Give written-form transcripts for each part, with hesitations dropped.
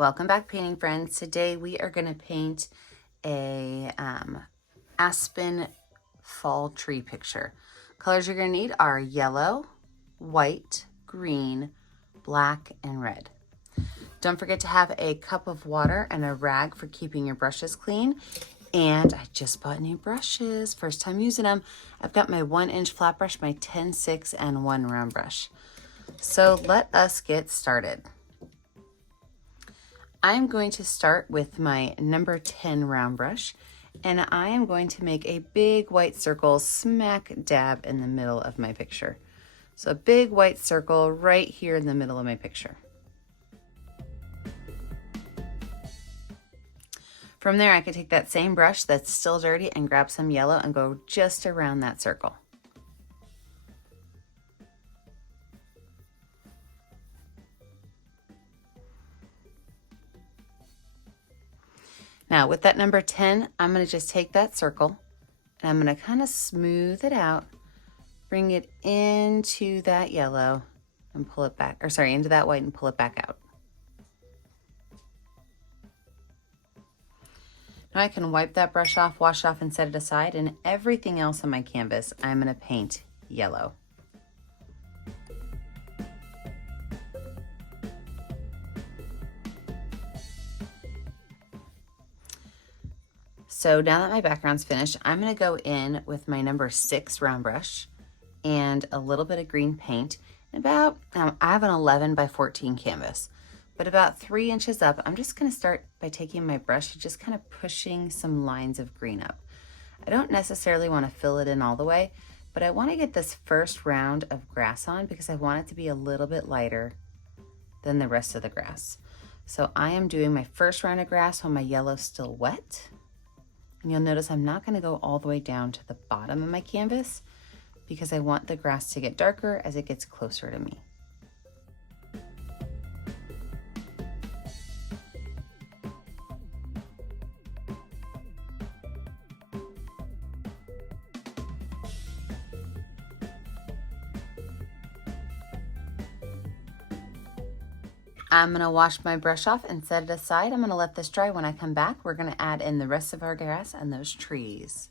Welcome back, painting friends. Today we are going to paint a Aspen fall tree picture. Colors you're going to need are yellow, white, green, black, and red. Don't forget to have a cup of water and a rag for keeping your brushes clean. And I just bought new brushes, first time using them. I've got my 1-inch flat brush, my 10-6, and 1 round brush. So let us get started. I'm going to start with my number 10 round brush, and I am going to make a big white circle smack dab in the middle of my picture. So a big white circle right here in the middle of my picture. From there, I can take that same brush that's still dirty and grab some yellow and go just around that circle. Now with that number 10, I'm going to just take that circle and I'm going to kind of smooth it out, bring it into that yellow and pull it back, or sorry, into that white and pull it back out. Now I can wipe that brush off, wash it off, and set it aside, and everything else on my canvas, I'm going to paint yellow. So now that my background's finished, I'm going to go in with my number 6 round brush and a little bit of green paint. I have an 11 by 14 canvas, but about 3 inches up, I'm just going to start by taking my brush and just kind of pushing some lines of green up. I don't necessarily want to fill it in all the way, but I want to get this first round of grass on because I want it to be a little bit lighter than the rest of the grass. So I am doing my first round of grass while my yellow's still wet. And you'll notice I'm not going to go all the way down to the bottom of my canvas because I want the grass to get darker as it gets closer to me. I'm going to wash my brush off and set it aside. I'm going to let this dry. When I come back, we're going to add in the rest of our grass and those trees.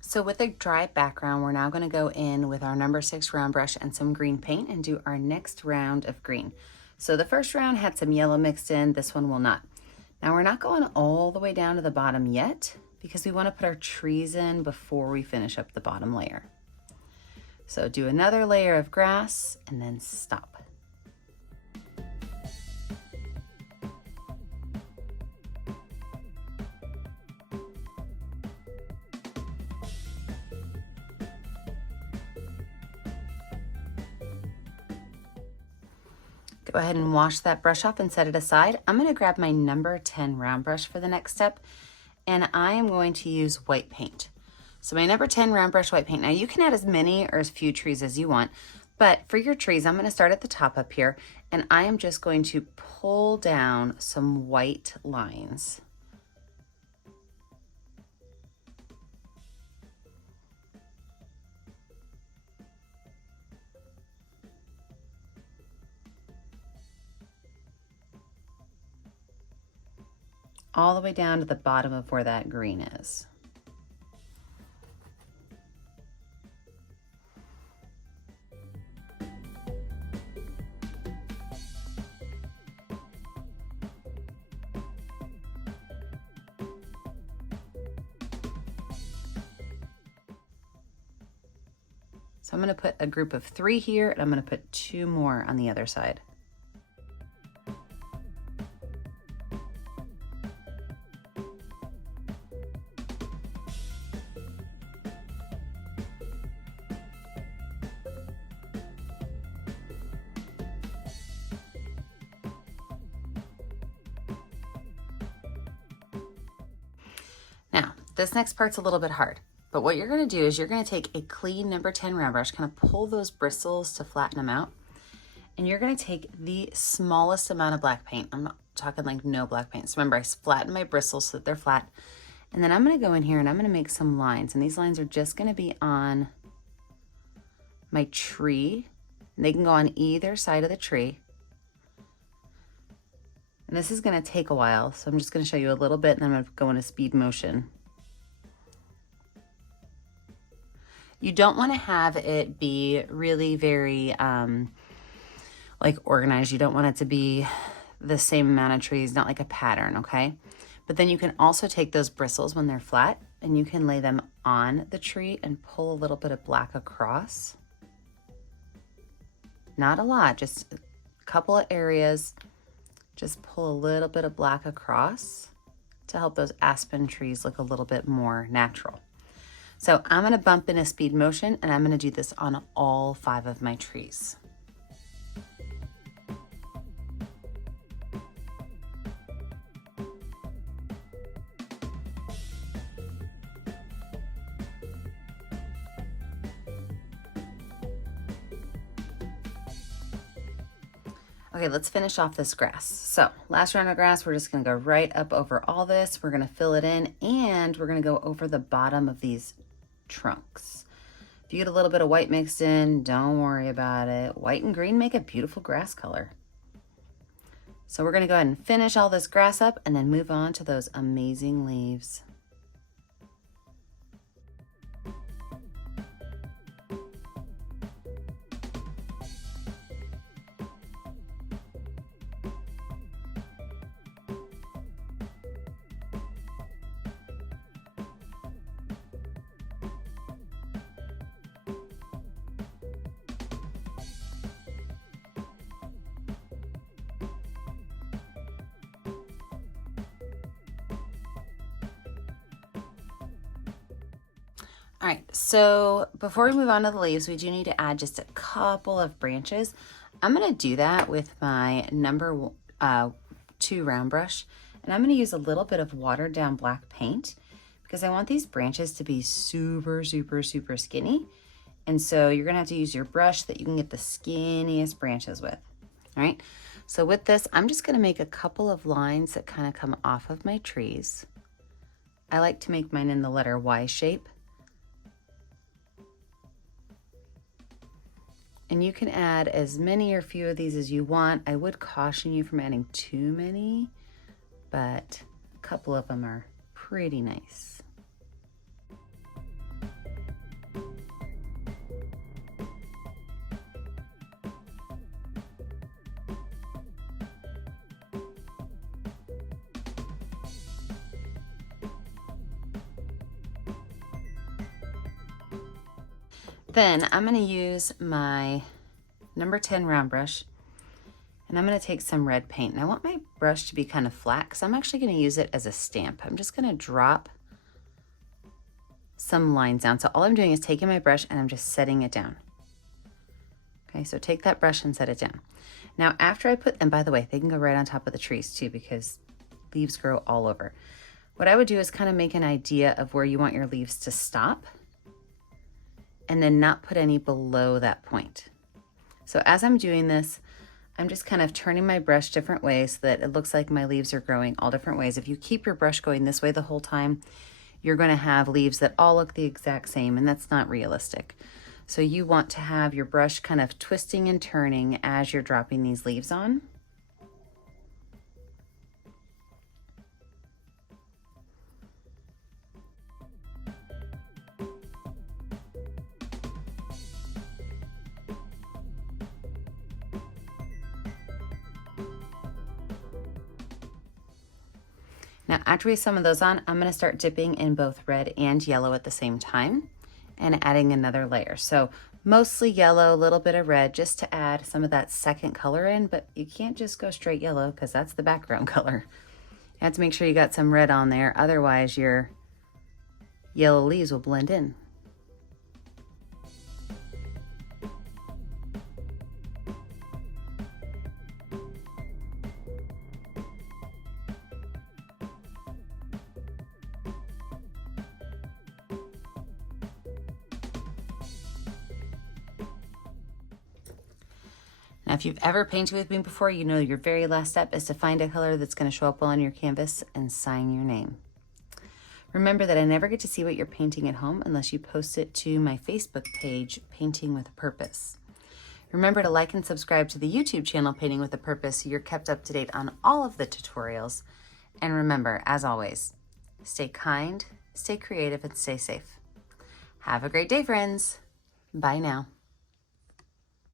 So with a dry background, we're now going to go in with our number 6 round brush and some green paint and do our next round of green. So the first round had some yellow mixed in. This one will not. Now we're not going all the way down to the bottom yet because we want to put our trees in before we finish up the bottom layer. So do another layer of grass and then stop. Go ahead and wash that brush off and set it aside. I'm going to grab my number 10 round brush for the next step, and I am going to use white paint. So my number 10 round brush white paint. Now you can add as many or as few trees as you want, but for your trees, I'm going to start at the top up here, and I am just going to pull down some white lines. All the way down to the bottom of where that green is. So I'm going to put a group of 3 here, and I'm going to put 2 more on the other side. Now, this next part's a little bit hard, but what you're going to do is you're going to take a clean number 10 round brush, kind of pull those bristles to flatten them out, and you're going to take the smallest amount of black paint. I'm not talking like no black paint. So remember, I flatten my bristles so that they're flat, and then I'm going to go in here and I'm going to make some lines, and these lines are just going to be on my tree, and they can go on either side of the tree. And this is gonna take a while, so I'm just gonna show you a little bit and then I'm gonna go into speed motion. You don't wanna have it be really very like organized. You don't want it to be the same amount of trees, not like a pattern, okay? But then you can also take those bristles when they're flat and you can lay them on the tree and pull a little bit of black across. Not a lot, just a couple of areas. Just pull a little bit of black across to help those aspen trees look a little bit more natural. So I'm gonna bump in a speed motion and I'm gonna do this on all 5 of my trees. Okay, let's finish off this grass. So last round of grass, we're just gonna go right up over all this. We're gonna fill it in and we're gonna go over the bottom of these trunks. If you get a little bit of white mixed in, don't worry about it. White and green make a beautiful grass color. So we're gonna go ahead and finish all this grass up and then move on to those amazing leaves. All right, so before we move on to the leaves, we do need to add just a couple of branches. I'm gonna do that with my number 2 round brush, and I'm gonna use a little bit of watered down black paint because I want these branches to be super, super, super skinny. And so you're gonna have to use your brush that you can get the skinniest branches with. All right, so with this, I'm just gonna make a couple of lines that kind of come off of my trees. I like to make mine in the letter Y shape. And you can add as many or few of these as you want. I would caution you from adding too many, but a couple of them are pretty nice. Then I'm gonna use my number 10 round brush and I'm gonna take some red paint. And I want my brush to be kind of flat because I'm actually gonna use it as a stamp. I'm just gonna drop some lines down. So all I'm doing is taking my brush and I'm just setting it down. Okay, so take that brush and set it down. Now after I put, and by the way, they can go right on top of the trees too because leaves grow all over. What I would do is kind of make an idea of where you want your leaves to stop and then not put any below that point. So as I'm doing this, I'm just kind of turning my brush different ways so that it looks like my leaves are growing all different ways. If you keep your brush going this way the whole time, you're gonna have leaves that all look the exact same, and that's not realistic. So you want to have your brush kind of twisting and turning as you're dropping these leaves on. Now, after we have some of those on, I'm gonna start dipping in both red and yellow at the same time and adding another layer. So mostly yellow, a little bit of red, just to add some of that second color in, but you can't just go straight yellow because that's the background color. You have to make sure you got some red on there, otherwise your yellow leaves will blend in. Now, if you've ever painted with me before, you know your very last step is to find a color that's going to show up well on your canvas and sign your name. Remember that I never get to see what you're painting at home unless you post it to my Facebook page, Painting with a Purpose. Remember to like and subscribe to the YouTube channel Painting with a Purpose so you're kept up to date on all of the tutorials. And remember, as always, stay kind, stay creative, and stay safe. Have a great day, friends. Bye now.